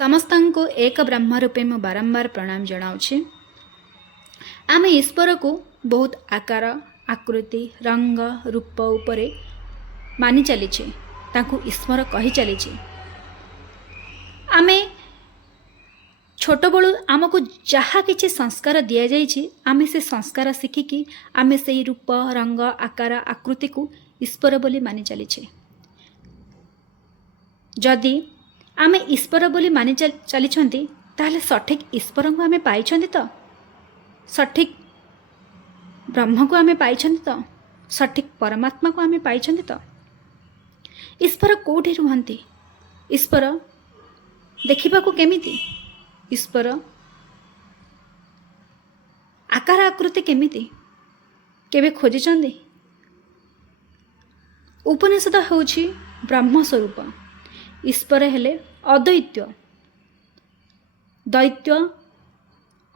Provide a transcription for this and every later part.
ସମସ୍ତଙ୍କୁ ଏକ ବ୍ରହ୍ମ ରୂପେ ମୁଁ ବାରମ୍ବାର ପ୍ରଣାମ ଜଣାଉଛି। ଆମେ ଈଶ୍ୱରକୁ ବହୁତ ଆକାର, ଆକୃତି, ରଙ୍ଗ, ରୂପ ଉପରେ ମାନି ଚାଲିଛେ, ତାଙ୍କୁ ଈଶ୍ୱର କହି ଚାଲିଛେ। ଆମେ ଛୋଟବେଳୁ ଆମକୁ ଯାହା କିଛି ସଂସ୍କାର ଦିଆଯାଇଛି, ଆମେ ସେ ସଂସ୍କାର ଶିଖିକି ଆମେ ସେଇ ରୂପ, ରଙ୍ଗ, ଆକାର, ଆକୃତିକୁ ଈଶ୍ୱର ବୋଲି ମାନି ଚାଲିଛେ। ଯଦି ଆମେ ଈଶ୍ୱର ବୋଲି ମାନି ଚାଲିଛନ୍ତି, ତାହେଲେ ସଠିକ୍ ଈଶ୍ୱରଙ୍କୁ ଆମେ ପାଇଛନ୍ତି ତ? ସଠିକ୍ ବ୍ରହ୍ମକୁ ଆମେ ପାଇଛନ୍ତି ତ? ସଠିକ୍ ପରମାତ୍ମାକୁ ଆମେ ପାଇଛନ୍ତି ତ? ଈଶ୍ୱର କେଉଁଠି ରୁହନ୍ତି? ଈଶ୍ୱର ଦେଖିବାକୁ କେମିତି? ଈଶ୍ୱର ଆକାର ଆକୃତି କେମିତି? କେବେ ଖୋଜିଛନ୍ତି? ଉପନିଷଦ ହେଉଛି ବ୍ରହ୍ମ ସ୍ୱରୂପ। ଈଶ୍ୱର ହେଲେ ଅଦ୍ୱୈତ।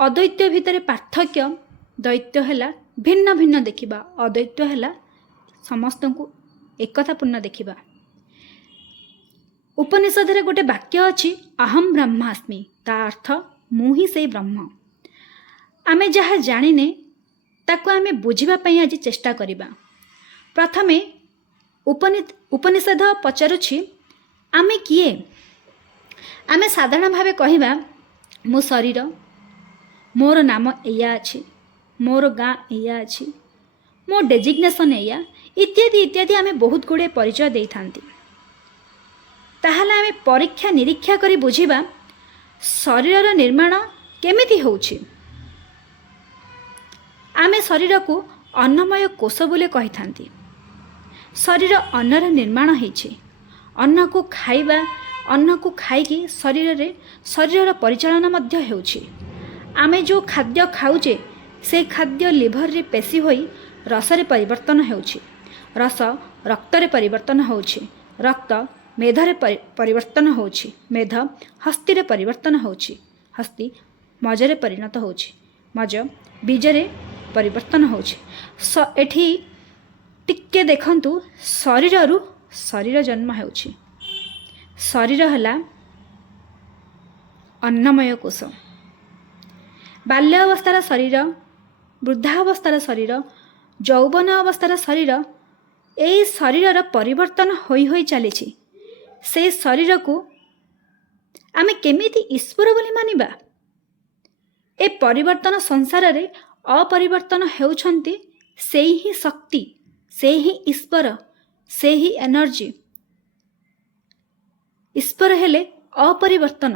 ଅଦ୍ୱୈତ ଭିତରେ ପାର୍ଥକ୍ୟ, ଦ୍ୱୈତ ହେଲା ଭିନ୍ନ ଭିନ୍ନ ଦେଖିବା, ଅଦ୍ୱୈତ ହେଲା ସମସ୍ତଙ୍କୁ ଏକତାପୂର୍ଣ୍ଣ ଦେଖିବା। ଉପନିଷଦରେ ଗୋଟେ ବାକ୍ୟ ଅଛି, ଅହଂ ବ୍ରହ୍ମାସ୍ମି, ତା ଅର୍ଥ ମୁଁ ହିଁ ସେଇ ବ୍ରହ୍ମ। ଆମେ ଯାହା ଜାଣିନେ ତାକୁ ଆମେ ବୁଝିବା ପାଇଁ ଆଜି ଚେଷ୍ଟା କରିବା। ପ୍ରଥମେ ଉପନିଷଦ ପଚାରୁଛି, ଆମେ କିଏ? ଆମେ ସାଧାରଣ ଭାବେ କହିବା, ମୋ ଶରୀର, ମୋର ନାମ ଏଇଆ ଅଛି, ମୋର ଗାଁ ଏଇଆ ଅଛି, ମୋ ଡେଜିଗ୍ନେସନ୍ ଏଇଆ, ଇତ୍ୟାଦି ଇତ୍ୟାଦି ଆମେ ବହୁତ ଗୁଡ଼ିଏ ପରିଚୟ ଦେଇଥାନ୍ତି। ତାହେଲେ ଆମେ ପରୀକ୍ଷା ନିରୀକ୍ଷା କରି ବୁଝିବା ଶରୀରର ନିର୍ମାଣ କେମିତି ହେଉଛି। ଆମେ ଶରୀରକୁ ଅନ୍ନମୟ କୋଷ ବୋଲି କହିଥାନ୍ତି। ଶରୀର ଅନ୍ନର ନିର୍ମାଣ ହେଇଛି। ଅନ୍ନକୁ ଖାଇକି ଶରୀରର ପରିଚାଳନା ମଧ୍ୟ ହେଉଛି। ଆମେ ଯେଉଁ ଖାଦ୍ୟ ଖାଉଛେ, ସେ ଖାଦ୍ୟ ଲିଭରରେ ପେଶି ହୋଇ ରସରେ ପରିବର୍ତ୍ତନ ହେଉଛି। ରସ ରକ୍ତରେ ପରିବର୍ତ୍ତନ ହେଉଛି। ରକ୍ତ ମେଧରେ ପରିବର୍ତ୍ତନ ହେଉଛି। ମେଧ ହସ୍ତିରେ ପରିବର୍ତ୍ତନ ହେଉଛି। ହସ୍ତି ମଜରେ ପରିଣତ ହେଉଛି। ମଜ ବୀଜରେ ପରିବର୍ତ୍ତନ ହେଉଛି। ଏଠି ଟିକେ ଦେଖନ୍ତୁ, ଶରୀରରୁ ଶରୀର ଜନ୍ମ ହେଉଛି। ଶରୀର ହେଲା ଅନ୍ନମୟ କୋଷ। ବାଲ୍ୟ ଅବସ୍ଥାର ଶରୀର, ବୃଦ୍ଧାବସ୍ଥାର ଶରୀର, ଯୌବନ ଅବସ୍ଥାର ଶରୀର, ଏହି ଶରୀରର ପରିବର୍ତ୍ତନ ହୋଇ ହୋଇ ଚାଲିଛି। ସେହି ଶରୀରକୁ ଆମେ କେମିତି ଈଶ୍ୱର ବୋଲି ମାନିବା? ଏ ପରିବର୍ତ୍ତନ ସଂସାରରେ ଅପରିବର୍ତ୍ତନ ହେଉଛନ୍ତି ସେହି ହିଁ ଶକ୍ତି, ସେହି ହିଁ ଈଶ୍ୱର, ସେହି ଏନର୍ଜି। ଈଶ୍ୱର ହେଲେ ଅପରିବର୍ତ୍ତନ।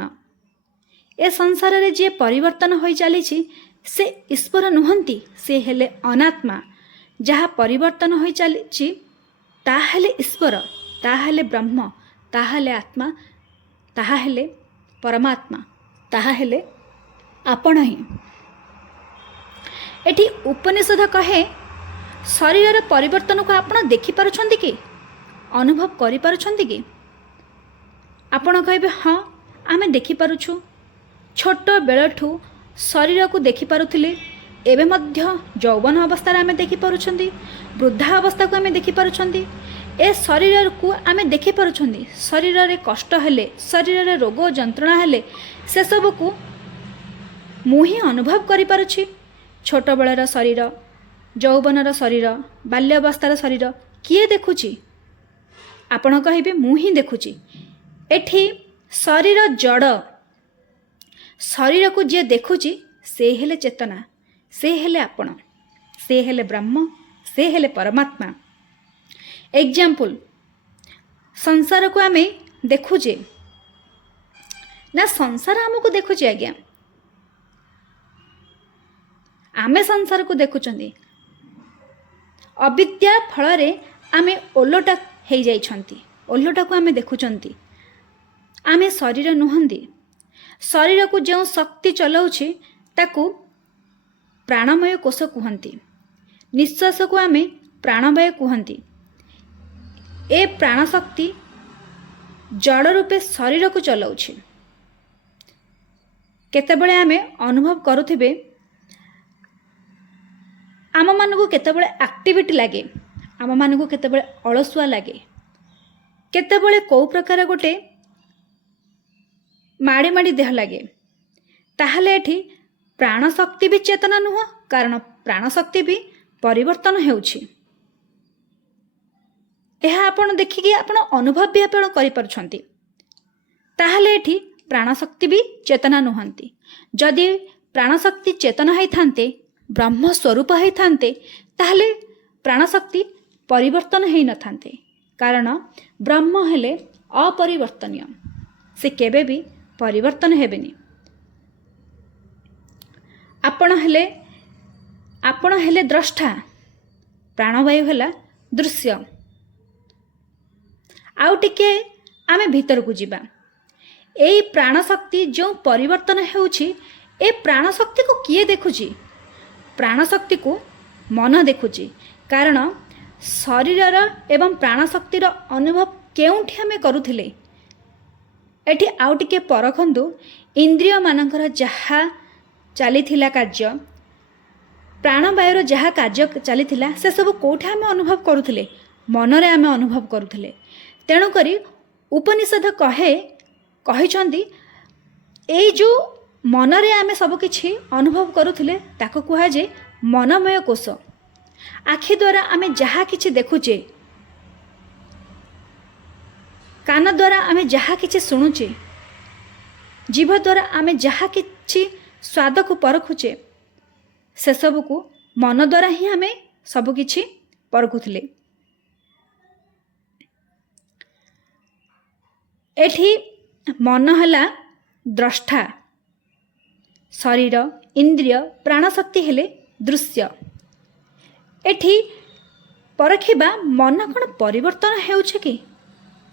ଏ ସଂସାରରେ ଯିଏ ପରିବର୍ତ୍ତନ ହୋଇ ଚାଲିଛି, ସେ ଈଶ୍ୱର ନୁହନ୍ତି, ସେ ହେଲେ ଅନାତ୍ମା। ଯାହା ପରିବର୍ତ୍ତନ ହୋଇ ଚାଲିଛି, ତାହା ହେଲେ ଈଶ୍ୱର, ତାହା ହେଲେ ବ୍ରହ୍ମ, ତାହା ହେଲେ ଆତ୍ମା, ତାହା ହେଲେ ପରମାତ୍ମା, ତାହା ହେଲେ ଆପଣ ହିଁ। ଏଠି ଉପନିଷଦ କହେ, ଶରୀରର ପରିବର୍ତ୍ତନକୁ ଆପଣ ଦେଖିପାରୁଛନ୍ତି କି? ଅନୁଭବ କରିପାରୁଛନ୍ତି କି? ଆପଣ କହିବେ, ହଁ ଆମେ ଦେଖିପାରୁଛୁ। ଛୋଟ ବେଳଠୁ ଶରୀରକୁ ଦେଖିପାରୁଥିଲେ, ଏବେ ମଧ୍ୟ ଯୌବନ ଅବସ୍ଥାରେ ଆମେ ଦେଖିପାରୁଛନ୍ତି, ବୃଦ୍ଧା ଅବସ୍ଥାକୁ ଆମେ ଦେଖିପାରୁଛନ୍ତି। ଏ ଶରୀରକୁ ଆମେ ଦେଖିପାରୁଛନ୍ତି। ଶରୀରରେ କଷ୍ଟ ହେଲେ, ଶରୀରରେ ରୋଗ ଯନ୍ତ୍ରଣା ହେଲେ, ସେସବୁକୁ ମୁଁ ହିଁ ଅନୁଭବ କରିପାରୁଛି। ଛୋଟବେଳର ଶରୀର, ଯୌବନର ଶରୀର, ବାଲ୍ୟାବସ୍ଥାର ଶରୀର କିଏ ଦେଖୁଛି? ଆପଣ କହିବେ, ମୁଁ ହିଁ ଦେଖୁଛି। ଏଠି ଶରୀର ଜଡ଼। ଶରୀରକୁ ଯିଏ ଦେଖୁଛି, ସେ ହେଲେ ଚେତନା, ସେ ହେଲେ ଆପଣ, ସେ ହେଲେ ବ୍ରହ୍ମ, ସେ ହେଲେ ପରମାତ୍ମା। ଏକ୍ଜାମ୍ପଲ୍, ସଂସାରକୁ ଆମେ ଦେଖୁଛେ ନା ସଂସାର ଆମକୁ ଦେଖୁଛି? ଆଜ୍ଞା, ଆମେ ସଂସାରକୁ ଦେଖୁଛନ୍ତି। ଅବିଦ୍ୟା ଫଳରେ ଆମେ ଓଲଟା ହେଇଯାଇଛନ୍ତି, ଓଲଟାକୁ ଆମେ ଦେଖୁଛନ୍ତି। ଆମେ ଶରୀର ନୁହନ୍ତି। ଶରୀରକୁ ଯେଉଁ ଶକ୍ତି ଚଲାଉଛି ତାକୁ ପ୍ରାଣମୟ କୋଷ କୁହନ୍ତି। ନିଶ୍ୱାସକୁ ଆମେ ପ୍ରାଣବାୟୁ କୁହନ୍ତି। ଏ ପ୍ରାଣଶକ୍ତି ଜଡ଼ ରୂପେ ଶରୀରକୁ ଚଲାଉଛି। କେତେବେଳେ ଆମେ ଅନୁଭବ କରୁଥିବେ, ଆମମାନଙ୍କୁ କେତେବେଳେ ଆକ୍ଟିଭିଟି ଲାଗେ, ଆମମାନଙ୍କୁ କେତେବେଳେ ଅଳସୁଆ ଲାଗେ, କେତେବେଳେ କେଉଁ ପ୍ରକାର ଗୋଟେ ମାଡ଼ି ମାଡ଼ି ଦେହ ଲାଗେ, ତାହେଲେ ଏଠି ପ୍ରାଣଶକ୍ତି ବି ଚେତନା ନୁହଁ, କାରଣ ପ୍ରାଣଶକ୍ତି ବି ପରିବର୍ତ୍ତନ ହେଉଛି। ଏହା ଆପଣ ଦେଖିକି ଆପଣ ଅନୁଭବ ବି ଆପଣ କରିପାରୁଛନ୍ତି। ତାହେଲେ ଏଠି ପ୍ରାଣଶକ୍ତି ବି ଚେତନା ନୁହନ୍ତି। ଯଦି ପ୍ରାଣଶକ୍ତି ଚେତନା ହେଇଥାନ୍ତେ, ବ୍ରହ୍ମ ସ୍ୱରୂପ ହେଇଥାନ୍ତେ, ତାହେଲେ ପ୍ରାଣଶକ୍ତି ପରିବର୍ତ୍ତନ ହେଇନଥାନ୍ତେ, କାରଣ ବ୍ରହ୍ମ ହେଲେ ଅପରିବର୍ତ୍ତନୀୟ, ସେ କେବେ ବି ପରିବର୍ତ୍ତନ ହେବେନି। ଆପଣ ହେଲେ ଦ୍ରଷ୍ଟା, ପ୍ରାଣବାୟୁ ହେଲା ଦୃଶ୍ୟ। ଆଉ ଟିକେ ଆମେ ଭିତରକୁ ଯିବା। ଏଇ ପ୍ରାଣଶକ୍ତି ଯେଉଁ ପରିବର୍ତ୍ତନ ହେଉଛି, ଏ ପ୍ରାଣଶକ୍ତିକୁ କିଏ ଦେଖୁଛି? ପ୍ରାଣଶକ୍ତିକୁ ମନ ଦେଖୁଛି, କାରଣ ଶରୀରର ଏବଂ ପ୍ରାଣଶକ୍ତିର ଅନୁଭବ କେଉଁଠି ଆମେ କରୁଥିଲେ? ଏଠି ଆଉ ଟିକେ ପରଖନ୍ତୁ, ଇନ୍ଦ୍ରିୟମାନଙ୍କର ଯାହା ଚାଲିଥିଲା କାର୍ଯ୍ୟ, ପ୍ରାଣବାୟୁର ଯାହା କାର୍ଯ୍ୟ ଚାଲିଥିଲା, ସେସବୁ କେଉଁଠି ଆମେ ଅନୁଭବ କରୁଥିଲେ? ମନରେ ଆମେ ଅନୁଭବ କରୁଥିଲେ। ତେଣୁକରି ଉପନିଷଦ କହିଛନ୍ତି ଏଇ ଯେଉଁ ମନରେ ଆମେ ସବୁକିଛି ଅନୁଭବ କରୁଥିଲେ, ତାକୁ କୁହାଯାଏ ମନମୟ କୋଷ। ଆଖି ଦ୍ୱାରା ଆମେ ଯାହା କିଛି ଦେଖୁଛେ, କାନ ଦ୍ୱାରା ଆମେ ଯାହା କିଛି ଶୁଣୁଛେ, ଜିଭ ଦ୍ୱାରା ଆମେ ଯାହା କିଛି ସ୍ୱାଦକୁ ପରଖୁଛେ, ସେସବୁକୁ ମନ ଦ୍ୱାରା ହିଁ ଆମେ ସବୁକିଛି ପରଖୁଥିଲେ। ଏଠି ମନ ହେଲା ଦ୍ରଷ୍ଟା, ଶରୀର, ଇନ୍ଦ୍ରିୟ, ପ୍ରାଣଶକ୍ତି ହେଲେ ଦୃଶ୍ୟ। ଏଠି ପରଖିବା ମନ କ'ଣ ପରିବର୍ତ୍ତନ ହେଉଛି କି?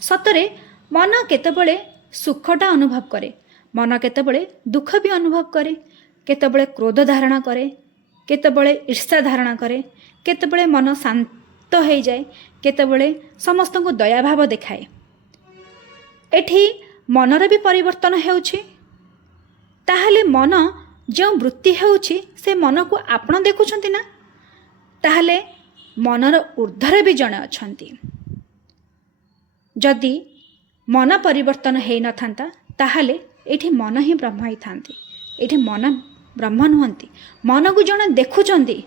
ସତରେ ମନ କେତେବେଳେ ସୁଖଟା ଅନୁଭବ କରେ, ମନ କେତେବେଳେ ଦୁଃଖ ବି ଅନୁଭବ କରେ, କେତେବେଳେ କ୍ରୋଧ ଧାରଣ କରେ, କେତେବେଳେ ଈର୍ଷା ଧାରଣ କରେ, କେତେବେଳେ ମନ ଶାନ୍ତ ହୋଇଯାଏ, କେତେବେଳେ ସମସ୍ତଙ୍କୁ ଦୟାଭାବ ଦେଖାଏ। ଏଠି ମନର ବି ପରିବର୍ତ୍ତନ ହେଉଛି। ତାହେଲେ ମନ ଯେଉଁ ବୃତ୍ତି ହେଉଛି, ସେ ମନକୁ ଆପଣ ଦେଖୁଛନ୍ତି ନା? ତାହେଲେ ମନର ଊର୍ଦ୍ଧ୍ୱରେ ବି ଜଣେ ଅଛନ୍ତି। ଯଦି ମନ ପରିବର୍ତ୍ତନ ହେଇନଥାନ୍ତା, ତାହେଲେ ଏଠି ମନ ହିଁ ବ୍ରହ୍ମ ହେଇଥାନ୍ତି। ଏଠି ମନ ବ୍ରହ୍ମ ନୁହନ୍ତି, ମନକୁ ଜଣେ ଦେଖୁଛନ୍ତି।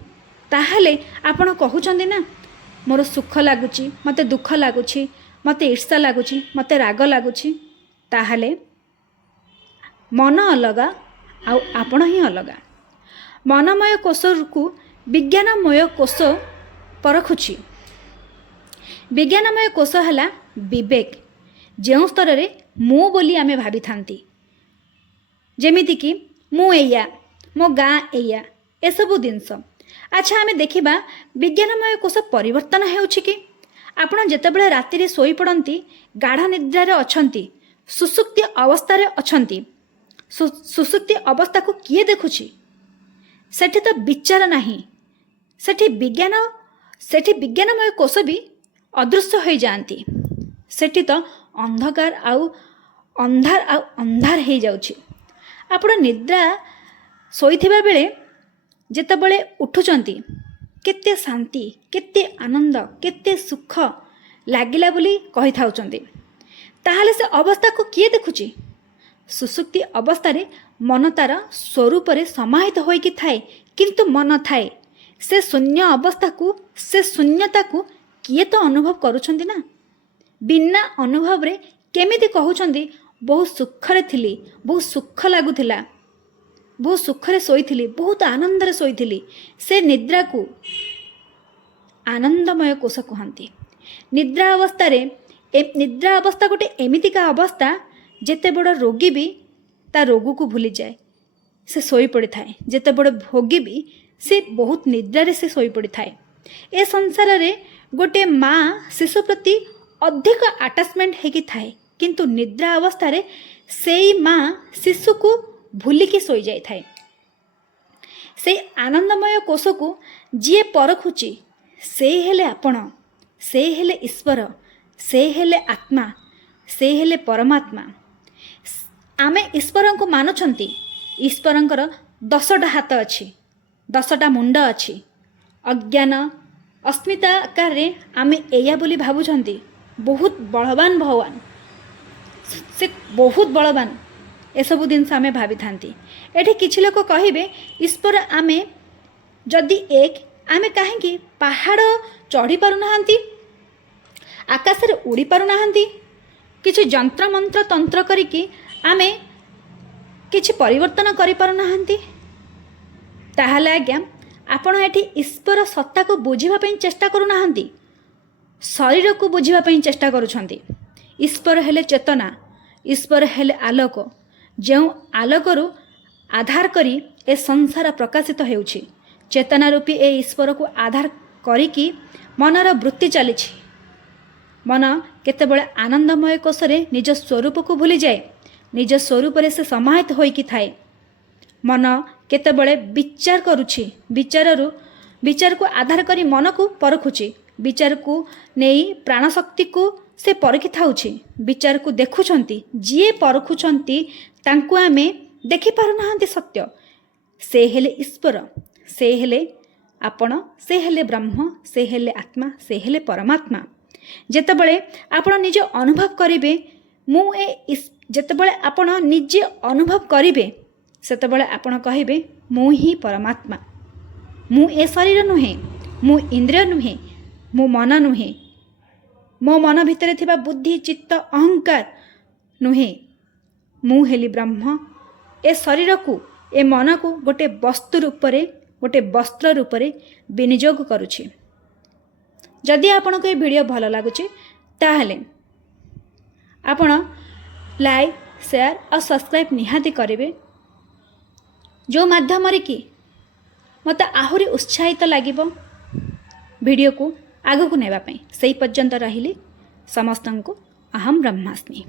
ତାହେଲେ ଆପଣ କହୁଛନ୍ତି ନା, ମୋର ସୁଖ ଲାଗୁଛି, ମୋତେ ଦୁଃଖ ଲାଗୁଛି, ମୋତେ ଈର୍ଷା ଲାଗୁଛି, ମୋତେ ରାଗ ଲାଗୁଛି। ତାହେଲେ ମନ ଅଲଗା, ଆଉ ଆପଣ ହିଁ ଅଲଗା। ମନମୟ କୋଷକୁ ବିଜ୍ଞାନମୟ କୋଷ ପରଖୁଛି। ବିଜ୍ଞାନମୟ କୋଷ ହେଲା ବିବେକ, ଯେଉଁ ସ୍ତରରେ ମୁଁ ବୋଲି ଆମେ ଭାବିଥାନ୍ତି। ଯେମିତିକି ମୁଁ ଏଇଆ, ମୋ ଗାଁ ଏଇଆ, ଏସବୁ ଜିନିଷ। ଆଚ୍ଛା, ଆମେ ଦେଖିବା ବିଜ୍ଞାନମୟ କୋଷ ପରିବର୍ତ୍ତନ ହେଉଛି କି? ଆପଣ ଯେତେବେଳେ ରାତିରେ ଶୋଇପଡ଼ନ୍ତି, ଗାଢ଼ ନିଦ୍ରାରେ ଅଛନ୍ତି, ସୁଷୁପ୍ତି ଅବସ୍ଥାରେ ଅଛନ୍ତି, ସୁଷୁପ୍ତି ଅବସ୍ଥାକୁ କିଏ ଦେଖୁଛି? ସେଠି ତ ବିଚାର ନାହିଁ। ସେଠି ବିଜ୍ଞାନମୟ କୋଷ ବି ଅଦୃଶ୍ୟ ହୋଇଯାଆନ୍ତି। ସେଠି ତ ଅନ୍ଧାର ଆଉ ଅନ୍ଧାର ହେଇଯାଉଛି। ଆପଣ ନିଦ୍ରା ଶୋଇଥିବା ବେଳେ ଯେତେବେଳେ ଉଠୁଛନ୍ତି, କେତେ ଶାନ୍ତି, କେତେ ଆନନ୍ଦ, କେତେ ସୁଖ ଲାଗିଲା ବୋଲି କହିଥାଉଛନ୍ତି। ତାହେଲେ ସେ ଅବସ୍ଥାକୁ କିଏ ଦେଖୁଛି? ସୁଷୁପ୍ତି ଅବସ୍ଥାରେ ମନ ତାର ସ୍ୱରୂପରେ ସମାହିତ ହୋଇକି ଥାଏ, କିନ୍ତୁ ମନ ଥାଏ। ସେ ଶୂନ୍ୟ ଅବସ୍ଥାକୁ, ସେ ଶୂନ୍ୟତାକୁ କିଏ ତ ଅନୁଭବ କରୁଛନ୍ତି ନା? ବିନା ଅନୁଭବରେ କେମିତି କହୁଛନ୍ତି ବହୁତ ସୁଖରେ ଥିଲି, ବହୁତ ସୁଖ ଲାଗୁଥିଲା, ବହୁତ ସୁଖରେ ଶୋଇଥିଲି, ବହୁତ ଆନନ୍ଦରେ ଶୋଇଥିଲି। ସେ ନିଦ୍ରାକୁ ଆନନ୍ଦମୟ କୋଷ କୁହନ୍ତି। ନିଦ୍ରା ଅବସ୍ଥା ଗୋଟେ ଏମିତିକା ଅବସ୍ଥା, ଯେତେ ବଡ଼ ରୋଗୀ ବି ତା ରୋଗକୁ ଭୁଲିଯାଏ, ସେ ଶୋଇପଡ଼ିଥାଏ। ଯେତେ ବଡ଼ ଭୋଗୀ ବି ସେ ବହୁତ ନିଦ୍ରାରେ ସେ ଶୋଇପଡ଼ିଥାଏ। ଏ ସଂସାରରେ ଗୋଟେ ମା ଶିଶୁ ପ୍ରତି ଅଧିକ ଆଟାଚମେଣ୍ଟ ହେଇକି ଥାଏ, କିନ୍ତୁ ନିଦ୍ରା ଅବସ୍ଥାରେ ସେଇ ମା ଶିଶୁକୁ ଭୁଲିକି ଶୋଇଯାଇଥାଏ। ସେଇ ଆନନ୍ଦମୟ କୋଷକୁ ଯିଏ ପରଖୁଛି, ସେ ହେଲେ ଆପଣ, ସେ ହେଲେ ଈଶ୍ୱର, ସେ ହେଲେ ଆତ୍ମା, ସେ ହେଲେ ପରମାତ୍ମା। ଆମେ ଈଶ୍ୱରଙ୍କୁ ମାନୁଛନ୍ତି। ଈଶ୍ୱରଙ୍କର 10ଟା ହାତ ଅଛି, 10ଟା ମୁଣ୍ଡ ଅଛି। ଅଜ୍ଞାନ ଅସ୍ମିତା ଆକାରରେ ଆମେ ଏଇଆ ବୋଲି ଭାବୁଛନ୍ତି। ବହୁତ ବଳବାନ ଭଗବାନ, ସେ ବହୁତ ବଳବାନ। एसबू जिनस आम भावी था। ये किसी लोक कहे ईश्वर आम जदि एक आम कहीं पहाड़ चढ़ी पारना आकाश में उड़ी पारना किसी जंत्र मंत्र तंत्र करिकी आमे किछि परिवर्तन करि पारना ताहले आज्ञा आपण एठी ईश्वर सत्ता को बुझिबा पई चेष्टा करूना शरीर को बुझिबा पई चेष्टा करूछंती। ईश्वर हेले चेतना, ईश्वर हेले आलोक, जो आलोकरू आधार करी ए संसार प्रकाशित हेउछि। चेतना रूपी ए ईश्वर को आधार करिकी मनर वृत्ति चली। मन केतेबेले आनंदमय कोशरे निज स्वरूप को भूली जाए, निज स्वरूप से समाहित होइकी थाए। मन केतेबेले विचार करुछि, विचार को आधार करी मन को परखुछि, विचार को नेई प्राण शक्ति को से परखी थाउछि। विचार को देखुछंती, जिए परखुछंती तांकु आमे देखि पारुनाहांती सत्य। से हेले ईश्वर, से हेले आपण, से हेले ब्रह्म, से हेले आत्मा, से हेले परमात्मा। जेतेबेले आपण निजे अनुभव करिवे जेतेबेले आपण निजे अनुभव करिवे सेतेबेले आपण कहिबे मु ही परमात्मा, मु ए शरीर नुहे, मु इंद्रिय नुहे, मु मन नुहे, मो मन भितर थिबा बुद्धि चित्त अहंकार नुहे, मु हेली ब्रह्म। ए शरीर को ए मन को गोटे वस्तु रूप रे, गोटे वस्त्र रूप रे विनियोग करुछि। जदि आपन को ये वीडियो भल लगुचे ताहले आपण लाइक शेयर और सब्सक्राइब निहाती करेंगे, जो माध्यम कि मत आहुरी उत्साहित लागिबो वीडियो को आगु को नेबा पई। सेही पर्यंत रहिले समस्तन को अहम ब्रह्मास्मि।